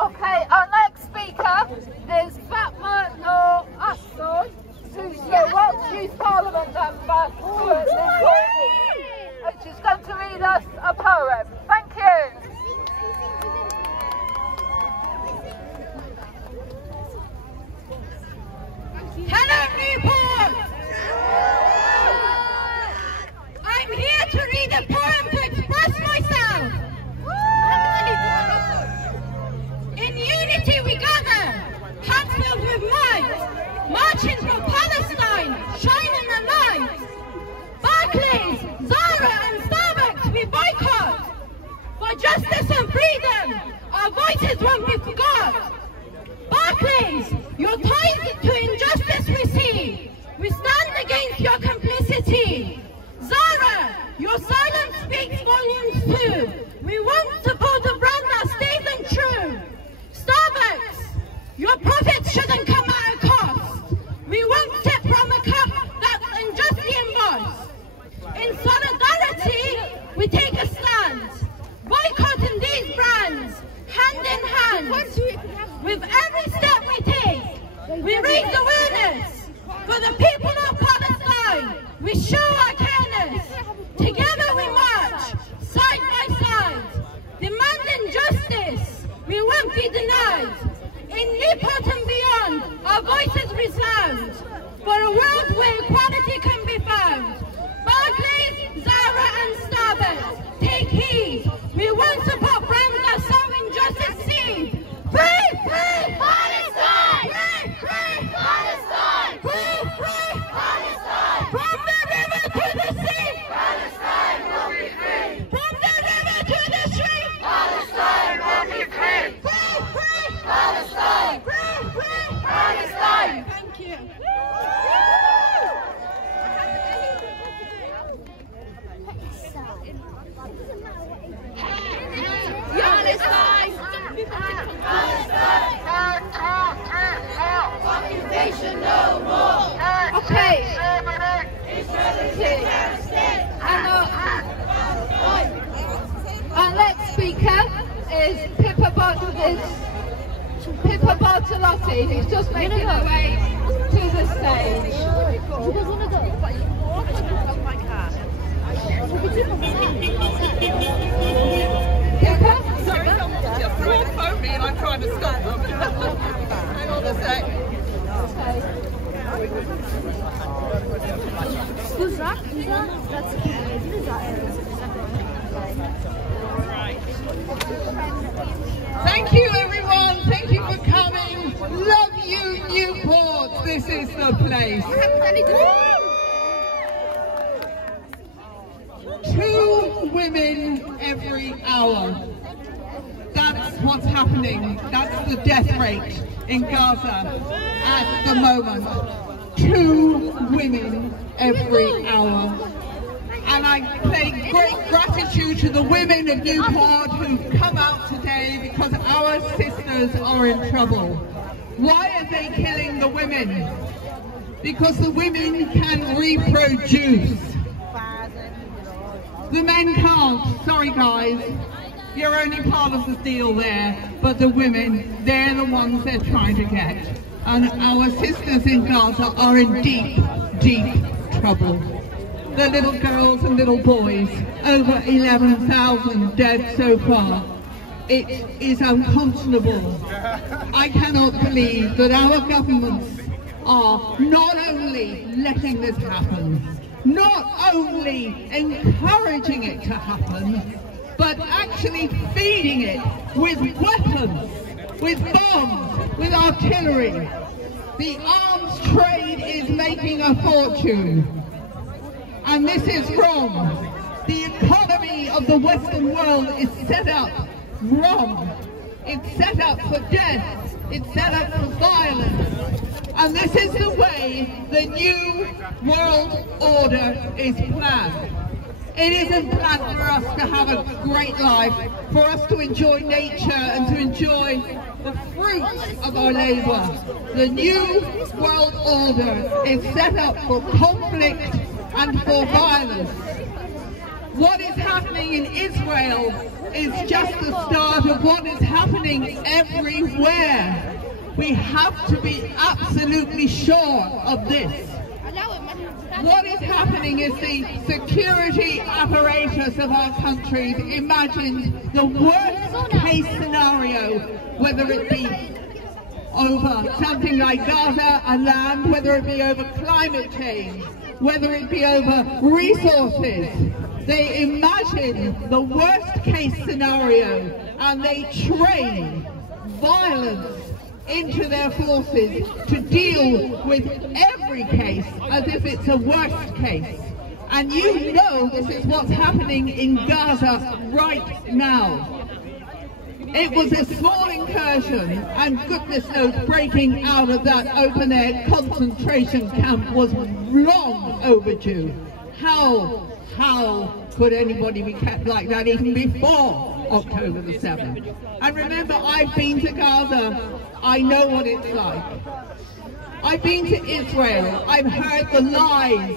Okay, our next speaker is Fatma Noor Assoy, who's the Welsh Youth Parliament member for this party, and she's going to read us a poem. Thank you. Hello Newport! I'm here to read a poem to express myself. In unity we gather, hands filled with might, marching for Palestine, shining a light. Barclays, Zara and Starbucks we boycott. For justice and freedom, our voices won't be forgot. Barclays, your ties to injustice we see. We stand against your complicity. Zara, your silence speaks volumes too. We won't support a brand that stays untrue. Starbucks, your profits shouldn't come at a cost. We won't tip from a cup that's unjustly embossed. In solidarity, we take a stand, boycotting these brands, hand in hand. With every step we take, we raise awareness for the people of Palestine. We show our careness. Together we march, side by side, demanding justice. We won't be denied. In Newport and beyond, our voices resound for a world where equality can be found. Barclays, Zara and Starbucks, take heed. We won't support brands that sow injustice seed. Free, free Palestine! Free, free Palestine! Free, free Palestine! From the river to the sea, Palestine will be free. From the river to the street, Palestine will be free. Free, free Palestine! Free, free Palestine! Thank you. Occupation no more. Okay. Our next speaker is Pippa Bartolotti, who's just making her way to the stage. She doesn't want to go. Pippa? Sorry, someone phoned me and I'm trying to stop them. Hang on a sec. Thank you everyone, thank you for coming. Love you Newport, this is the place. 2 women every hour. That's what's happening. That's the death rate in Gaza at the moment. 2 women every hour. And I pay great gratitude to the women of Newport who've come out today because our sisters are in trouble. Why are they killing the women? Because the women can reproduce. The men can't. Sorry guys. You're only part of the deal there, but the women, they're the ones they're trying to get. And our sisters in Gaza are in deep, deep trouble. The little girls and little boys, over 11,000 dead so far. It is unconscionable. I cannot believe that our governments are not only letting this happen, not only encouraging it to happen, but actually feeding it with weapons, with bombs, with artillery. The arms trade is making a fortune. And this is wrong. The economy of the Western world is set up wrong. It's set up for death. It's set up for violence. And this is the way the new world order is planned. It isn't planned for us to have a great life, for us to enjoy nature and to enjoy the fruits of our labour. The new world order is set up for conflict and for violence. What is happening in Israel is just the start of what is happening everywhere. We have to be absolutely sure of this. What is happening is the security apparatus of our countries imagined the worst case scenario, whether it be over something like Gaza and land, whether it be over climate change, whether it be over resources. They imagine the worst case scenario and they train violence into their forces to deal with every case as if it's a worst case. And you know this is what's happening in Gaza right now. It was a small incursion, and goodness knows breaking out of that open-air concentration camp was long overdue. How could anybody be kept like that even before October the 7th? And remember, I've been to Gaza. I know what it's like. I've been to Israel. I've heard the lies.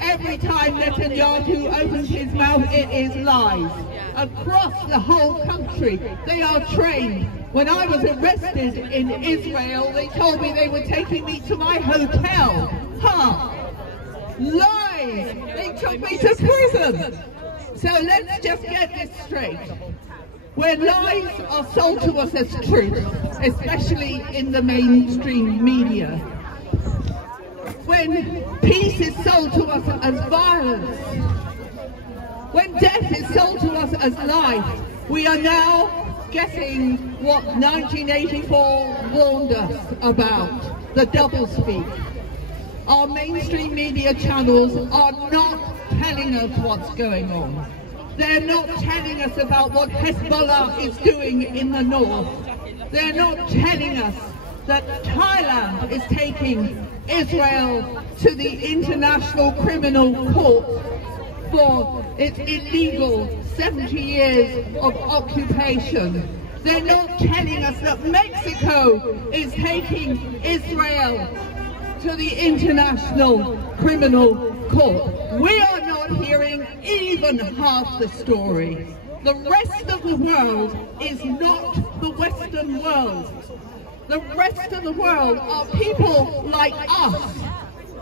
Every time Netanyahu opens his mouth, it is lies. Across the whole country, they are trained. When I was arrested in Israel, they told me they were taking me to my hotel. Lies! They took me to prison. So let's just get this straight. Where lies are sold to us as truth, especially in the mainstream media. When peace is sold to us as violence, when death is sold to us as life, we are now getting what 1984 warned us about, the doublespeak. Our mainstream media channels are not telling us what's going on. They're not telling us about what Hezbollah is doing in the north. They're not telling us that Thailand is taking Israel to the International Criminal Court for its illegal 70 years of occupation. They're not telling us that Mexico is taking Israel to the International Criminal Court. We are not hearing even half the story. The rest of the world is not the Western world. The rest of the world are people like us.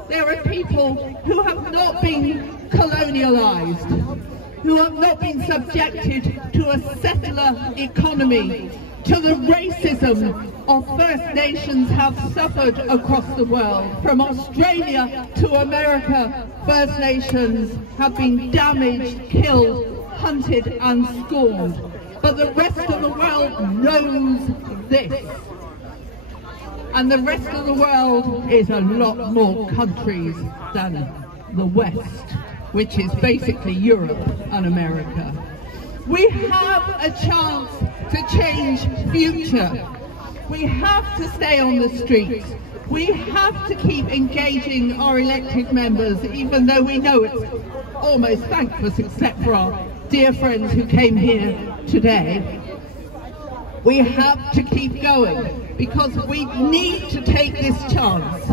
There are people who have not been colonialized, who have not been subjected to a settler economy, to the racism of First Nations have suffered across the world. From Australia to America, First Nations have been damaged, killed, hunted and scorned. But the rest of the world knows this. And the rest of the world is a lot more countries than the West, which is basically Europe and America. We have a chance to change future. We have to stay on the streets. We have to keep engaging our elected members, even though we know it's almost thankless, except for our dear friends who came here today. We have to keep going, because we need to take this chance.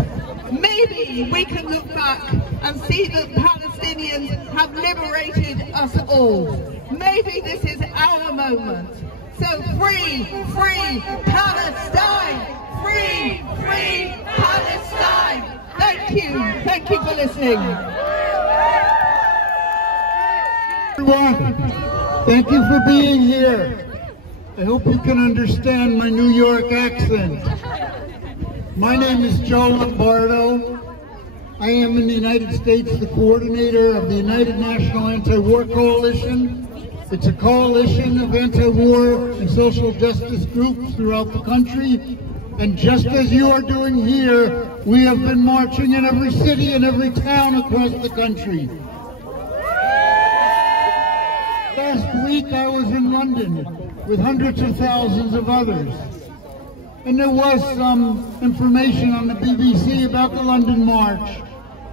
Maybe we can look back and see that Palestinians have liberated us all. Maybe this is our moment. So free, free Palestine! Free, free Palestine! Thank you for listening. Everyone, thank you for being here. I hope you can understand my New York accent. My name is Joe Lombardo. I am in the United States the coordinator of the United National Anti-War Coalition. It's a coalition of anti-war and social justice groups throughout the country. And just as you are doing here, we have been marching in every city and every town across the country. Last week I was in London with hundreds of thousands of others. And there was some information on the BBC about the London March.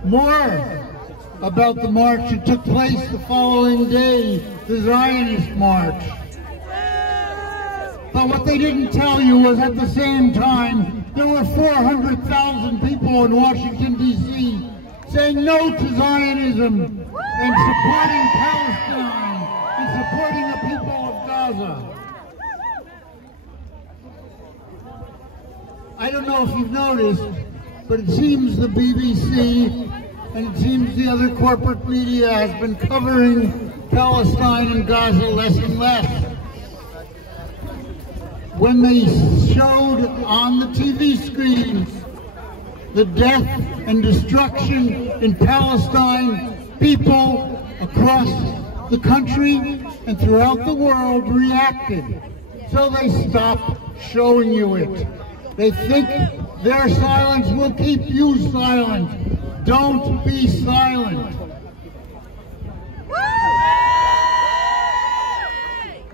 More about the march that took place the following day, the Zionist March. But what they didn't tell you was at the same time, there were 400,000 people in Washington, D.C. saying no to Zionism and supporting Palestine and supporting the Gaza. I don't know if you've noticed, but it seems the BBC and it seems the other corporate media has been covering Palestine and Gaza less and less. When they showed on the TV screens the death and destruction in Palestine, people across the country and throughout the world reacted. So they stopped showing you it. They think their silence will keep you silent. Don't be silent.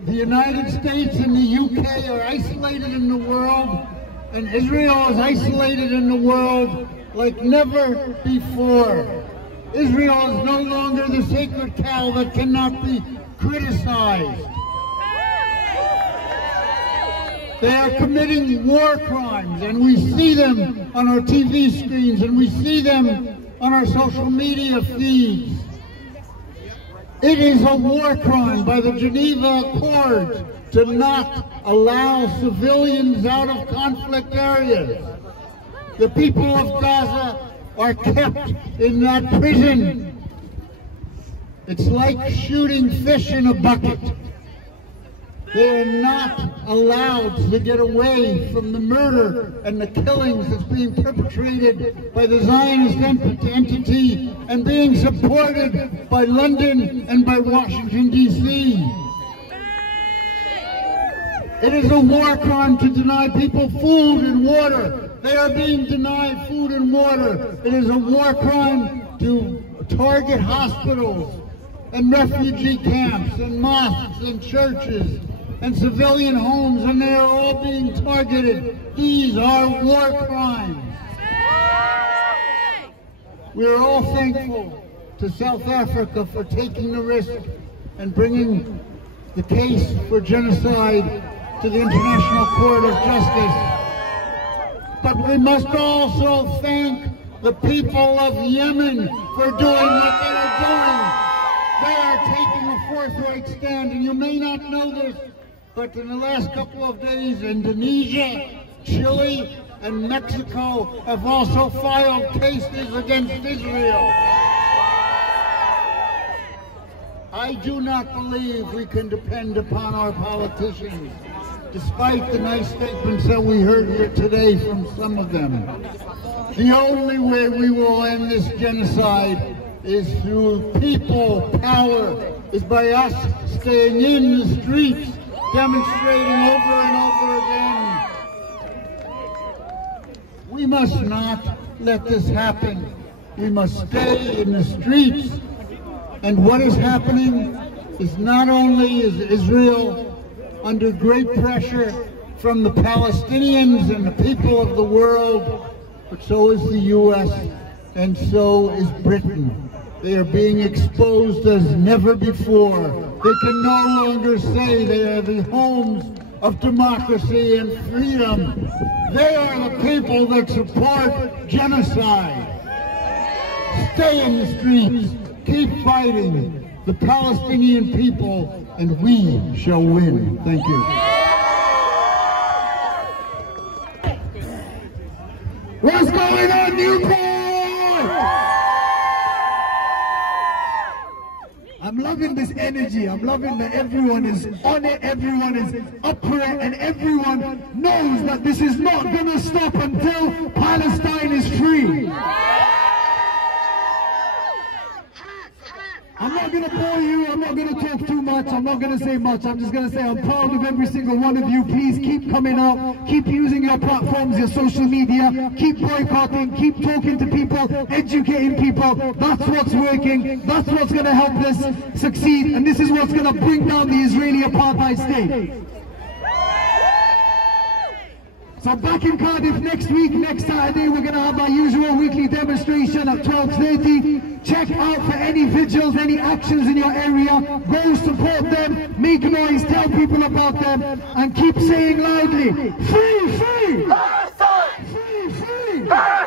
The United States and the UK are isolated in the world, and Israel is isolated in the world like never before. Israel is no longer the sacred cow that cannot be criticized. They are committing war crimes, and we see them on our TV screens, and we see them on our social media feeds. It is a war crime by the Geneva Accords to not allow civilians out of conflict areas. The people of Gaza are kept in that prison. It's like shooting fish in a bucket. They are not allowed to get away from the murder and the killings that's being perpetrated by the Zionist entity and being supported by London and by Washington, D.C. It is a war crime to deny people food and water. They are being denied food and water. It is a war crime to target hospitals and refugee camps and mosques and churches and civilian homes, and they are all being targeted. These are war crimes. We are all thankful to South Africa for taking the risk and bringing the case for genocide to the International Court of Justice. But we must also thank the people of Yemen for doing what they are doing. They are taking a forthright stand, and you may not know this, but in the last couple of days, Indonesia, Chile, and Mexico have also filed cases against Israel. I do not believe we can depend upon our politicians, despite the nice statements that we heard here today from some of them. The only way we will end this genocide is through people power, is by us staying in the streets, demonstrating over and over again. We must not let this happen. We must stay in the streets. And what is happening is not only is Israel under great pressure from the Palestinians and the people of the world, but so is the U.S. and so is Britain. They are being exposed as never before. They can no longer say they are the homes of democracy and freedom. They are the people that support genocide. Stay in the streets. Keep fighting the Palestinian people, and we shall win. Thank you. What's going on, Newport? I'm loving this energy. I'm loving that everyone is on it, everyone is up for it, and everyone knows that this is not going to stop until Palestine is free. I'm not going to bore you, I'm not going to talk too much, I'm not going to say much, I'm just going to say I'm proud of every single one of you. Please keep coming out, keep using your platforms, your social media, keep boycotting, keep talking to people, educating people. That's what's working, that's what's going to help us succeed, and this is what's going to bring down the Israeli apartheid state. So back in Cardiff next week, next Saturday, we're going to have our usual weekly demonstration at 12:30. Check out for any vigils, any actions in your area. Go support them, make noise, tell people about them, and keep saying loudly, free, free! Palestine! Free, free! Palestine!